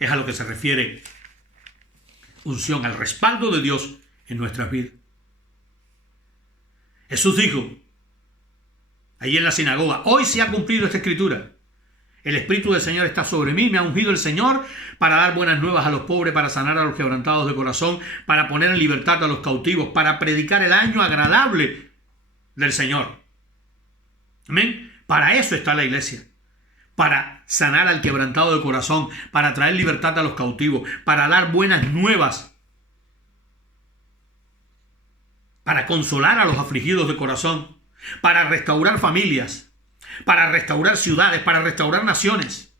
es a lo que se refiere unción, al respaldo de Dios en nuestras vidas. Jesús dijo: allí en la sinagoga: hoy se ha cumplido esta escritura. El Espíritu del Señor está sobre mí, me ha ungido el Señor para dar buenas nuevas a los pobres, para sanar a los quebrantados de corazón, para poner en libertad a los cautivos, para predicar el año agradable del Señor. Amén. Para eso está la iglesia. Para sanar al quebrantado de corazón, para traer libertad a los cautivos, para dar buenas nuevas, para consolar a los afligidos de corazón, para restaurar familias, para restaurar ciudades, para restaurar naciones.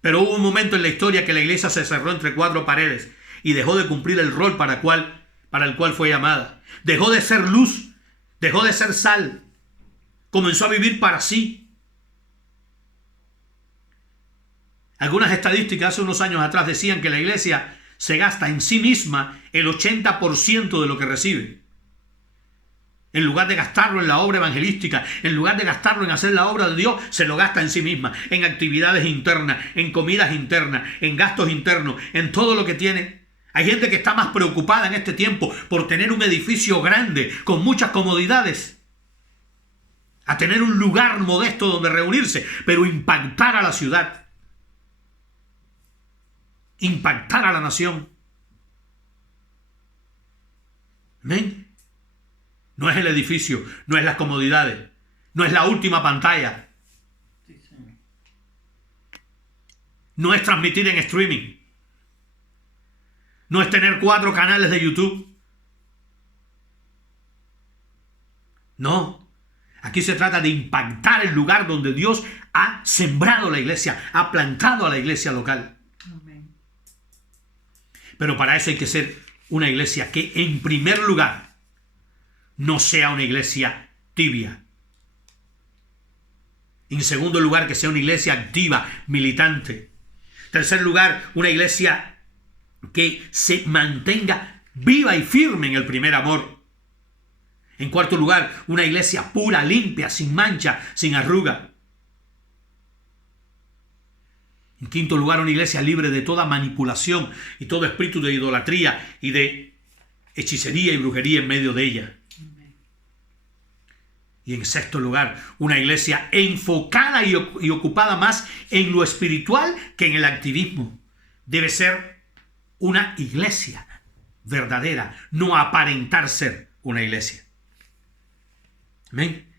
Pero hubo un momento en la historia que la iglesia se cerró entre cuatro paredes y dejó de cumplir el rol para el cual fue llamada. Dejó de ser luz, dejó de ser sal, comenzó a vivir para sí. Algunas estadísticas hace unos años atrás decían que la iglesia se gasta en sí misma el 80% de lo que recibe. En lugar de gastarlo en la obra evangelística, en lugar de gastarlo en hacer la obra de Dios, se lo gasta en sí misma, en actividades internas, en comidas internas, en gastos internos, en todo lo que tiene. Hay gente que está más preocupada en este tiempo por tener un edificio grande, con muchas comodidades, a tener un lugar modesto donde reunirse, pero impactar a la ciudad, impactar a la nación. ¿Amén? No es el edificio, no es las comodidades, no es la última pantalla, no es transmitir en streaming, no es tener 4 canales de YouTube. No, aquí se trata de impactar el lugar donde Dios ha sembrado la iglesia, ha plantado a la iglesia local. Amén. Pero para eso hay que ser una iglesia que, en primer lugar, no sea una iglesia tibia. En segundo lugar, que sea una iglesia activa, militante. En tercer lugar, una iglesia que se mantenga viva y firme en el primer amor. En cuarto lugar, una iglesia pura, limpia, sin mancha, sin arruga. En quinto lugar, una iglesia libre de toda manipulación y todo espíritu de idolatría y de hechicería y brujería en medio de ella. Y en sexto lugar, una iglesia enfocada y ocupada más en lo espiritual que en el activismo. Debe ser una iglesia verdadera, no aparentar ser una iglesia. Amén.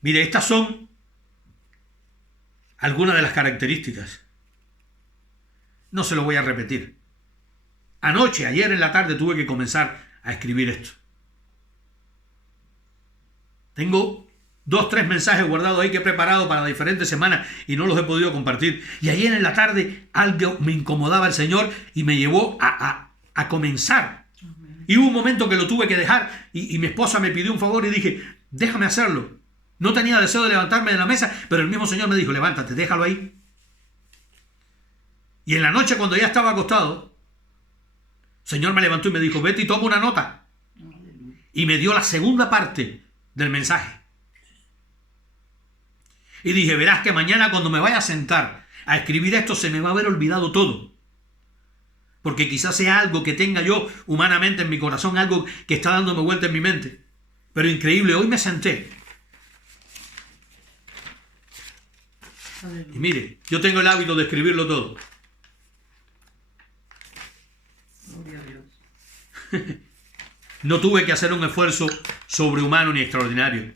Mire, estas son algunas de las características. No se lo voy a repetir. Ayer en la tarde, tuve que comenzar a escribir esto. Tengo 2 o 3 mensajes guardados ahí que he preparado para diferentes semanas y no los he podido compartir. Y ayer en la tarde algo me incomodaba el Señor y me llevó a comenzar. Amén. Y hubo un momento que lo tuve que dejar y mi esposa me pidió un favor y dije, déjame hacerlo. No tenía deseo de levantarme de la mesa, pero el mismo Señor me dijo, levántate, déjalo ahí. Y en la noche, cuando ya estaba acostado, el Señor me levantó y me dijo, vete y toma una nota. Y me dio la segunda parte del mensaje. Y dije, verás que mañana cuando me vaya a sentar a escribir esto se me va a haber olvidado todo. Porque quizás sea algo que tenga yo humanamente en mi corazón, algo que está dándome vuelta en mi mente. Pero increíble, hoy me senté. Y mire, yo tengo el hábito de escribirlo todo. Gloria a Dios. No tuve que hacer un esfuerzo sobrehumano ni extraordinario.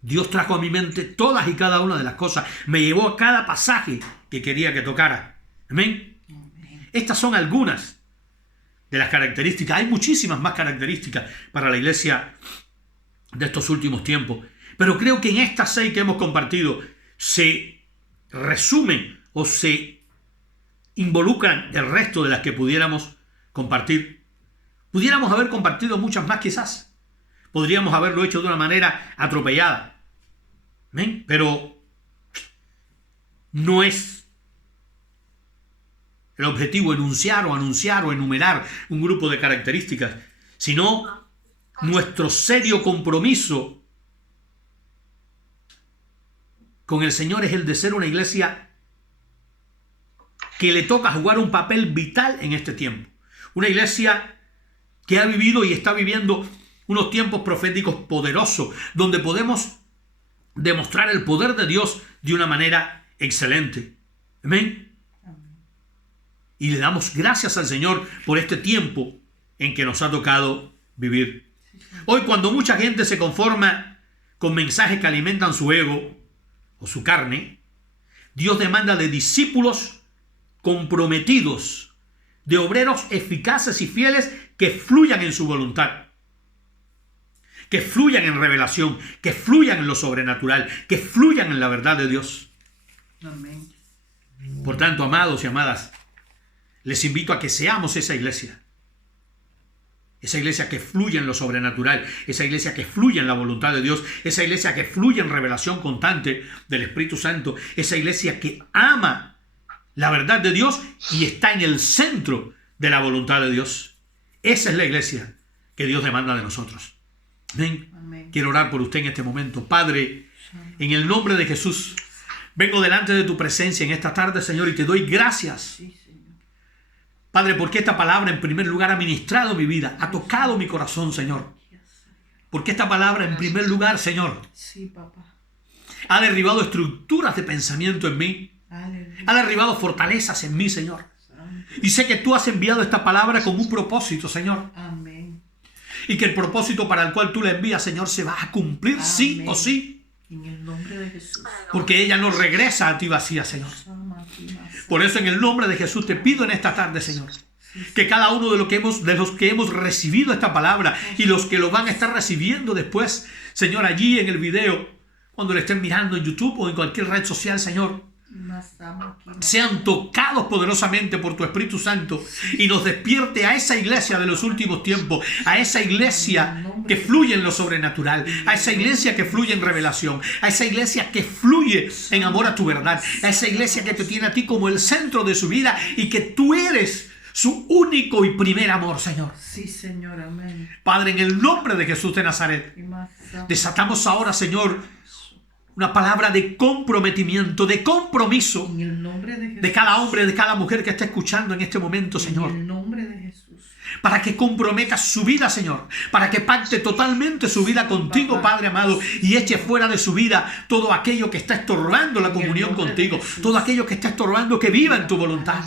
Dios trajo a mi mente todas y cada una de las cosas. Me llevó a cada pasaje que quería que tocara. Amén. Amén. Estas son algunas de las características. Hay muchísimas más características para la iglesia de estos últimos tiempos. Pero creo que en estas 6 que hemos compartido se resumen o se involucran el resto de las que pudiéramos compartir. Pudiéramos haber compartido muchas más quizás. Podríamos haberlo hecho de una manera atropellada. ¿Ven? Pero no es el objetivo enunciar o anunciar o enumerar un grupo de características, sino nuestro serio compromiso con el Señor es el de ser una iglesia que le toca jugar un papel vital en este tiempo. Una iglesia que ha vivido y está viviendo unos tiempos proféticos poderosos, donde podemos demostrar el poder de Dios de una manera excelente. Amén. Y le damos gracias al Señor por este tiempo en que nos ha tocado vivir. Hoy, cuando mucha gente se conforma con mensajes que alimentan su ego o su carne, Dios demanda de discípulos comprometidos, de obreros eficaces y fieles que fluyan en su voluntad, que fluyan en revelación, que fluyan en lo sobrenatural, que fluyan en la verdad de Dios. Amén. Por tanto, amados y amadas, les invito a que seamos esa iglesia que fluye en lo sobrenatural, esa iglesia que fluye en la voluntad de Dios, esa iglesia que fluye en revelación constante del Espíritu Santo, esa iglesia que ama la verdad de Dios y está en el centro de la voluntad de Dios. Esa es la iglesia que Dios demanda de nosotros. Amén. Amén. Quiero orar por usted en este momento. Padre, en el nombre de Jesús, vengo delante de tu presencia en esta tarde, Señor, y te doy gracias. Sí, Señor. Padre, porque esta palabra en primer lugar ha ministrado mi vida, ha tocado mi corazón, Señor. Porque esta palabra en primer lugar, Señor, Sí, papá. ha derribado estructuras de pensamiento en mí, Aleluya. ha derribado fortalezas en mí, Señor. Y sé que tú has enviado esta palabra con un propósito, Señor. Amén. Y que el propósito para el cual tú la envías, Señor, se va a cumplir sí Amén. o sí. En el nombre de Jesús. Porque ella no regresa a ti vacía, Señor. Por Por eso en el nombre de Jesús te pido en esta tarde, Señor, que cada uno de los que hemos recibido esta palabra y los que lo van a estar recibiendo después, Señor, allí en el video, cuando lo estén mirando en YouTube o en cualquier red social, Señor, sean tocados poderosamente por tu Espíritu Santo y nos despierte a esa iglesia de los últimos tiempos, a esa iglesia que fluye en lo sobrenatural, a esa iglesia que fluye en revelación, a esa iglesia que fluye en amor a tu verdad, a esa iglesia que te tiene a ti como el centro de su vida y que tú eres su único y primer amor, Señor. Sí, Señor, amén. Padre, en el nombre de Jesús de Nazaret, desatamos ahora, Señor, una palabra de comprometimiento, de compromiso En el nombre de Jesús. de cada hombre, de cada mujer que está escuchando en este momento, Señor. En el nombre de Jesús. Para que comprometa su vida, Señor. Para que pacte totalmente su vida contigo, Padre amado. Y eche fuera de su vida todo aquello que está estorbando la comunión contigo. Todo aquello que está estorbando que viva en tu voluntad.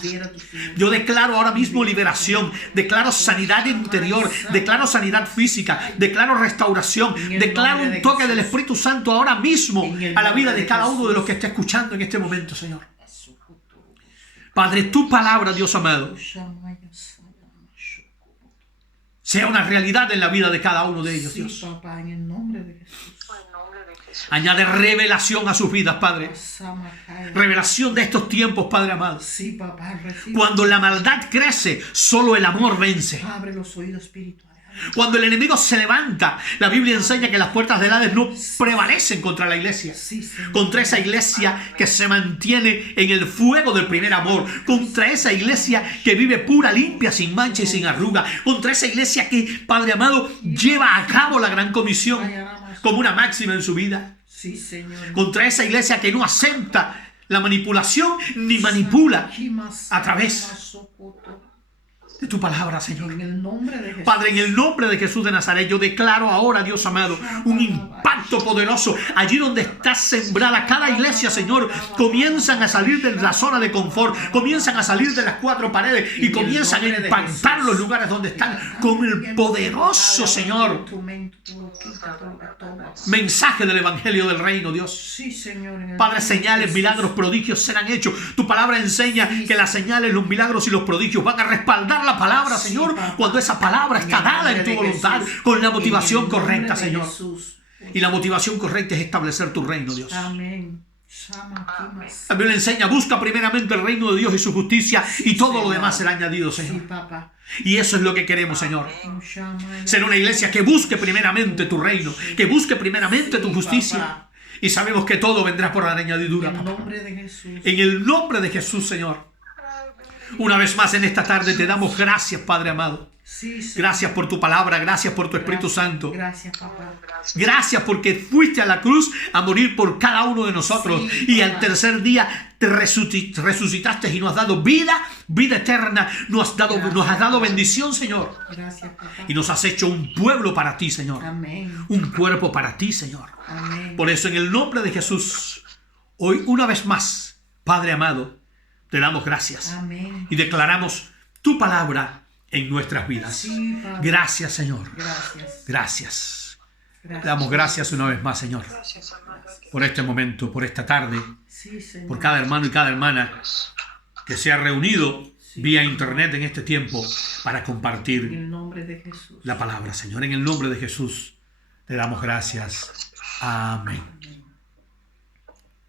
Yo declaro ahora mismo liberación. Declaro sanidad interior. Declaro sanidad física. Declaro restauración. Declaro un toque del Espíritu Santo ahora mismo a la vida de cada uno de los que está escuchando en este momento, Señor. Padre, tu palabra, Dios amado, sea una realidad en la vida de cada uno de ellos, Sí, Dios. papá, en el nombre de Jesús. Añade revelación a sus vidas, Padre. Revelación de estos tiempos, Padre amado. Sí, papá, recibe. Cuando la maldad crece, solo el amor vence. Abre los oídos espirituales. Cuando el enemigo se levanta, la Biblia enseña que las puertas del Hades no prevalecen contra la iglesia. Sí, Señor. Contra esa iglesia que se mantiene en el fuego del primer amor. Contra esa iglesia que vive pura, limpia, sin mancha y sin arruga. Contra esa iglesia que, Padre amado, lleva a cabo la gran comisión como una máxima en su vida. Sí, Señor. Contra esa iglesia que no acepta la manipulación ni manipula a través de tu palabra, Señor. En el nombre de Jesús. Padre, en el nombre de Jesús de Nazaret, yo declaro ahora, Dios amado, un impacto poderoso. Allí donde está sembrada cada iglesia, Señor, comienzan a salir de la zona de confort, comienzan a salir de las cuatro paredes y comienzan a impactar los lugares donde están con el poderoso, Señor, mensaje del Evangelio del Reino, Dios. Sí, Señor. Padre, señales, milagros, prodigios serán hechos. Tu palabra enseña que las señales, los milagros y los prodigios van a respaldar la palabra, Señor, cuando esa palabra está dada en tu voluntad, con la motivación correcta, Señor. Y la motivación correcta es establecer tu reino, Dios. Amén. La Biblia enseña, busca primeramente el reino de Dios y su justicia y todo lo demás será añadido, Sí, Señor. papá. Y eso es lo que queremos, Señor. Ser una iglesia que busque primeramente tu reino, que busque primeramente tu justicia. Y sabemos que todo vendrá por añadidura, En el papá. nombre de Jesús. En el nombre de Jesús, Señor. Una vez más en esta tarde te damos gracias, Padre amado. Sí, Señor. Gracias por tu palabra, gracias por tu Espíritu Santo. Gracias, papá. Gracias porque fuiste a la cruz a morir por cada uno de nosotros. Sí, y papá. al tercer día te resucitaste y nos has dado vida eterna. Nos has dado bendición, Señor. Gracias, papá. Y nos has hecho un pueblo para ti, Señor. Amén. Un cuerpo para ti, Señor. Amén. Por eso, en el nombre de Jesús, hoy una vez más, Padre amado, te damos gracias. Amén. Y declaramos tu palabra en nuestras vidas. Sí, Padre. Gracias, Señor. Gracias. Gracias. Gracias. Te damos gracias una vez más, Señor, por este momento, por esta tarde, Sí, Señor. por cada hermano y cada hermana que se ha reunido vía internet en este tiempo para En compartir el nombre de Jesús. la palabra, Señor. En el nombre de Jesús te damos gracias. Amén. Amén.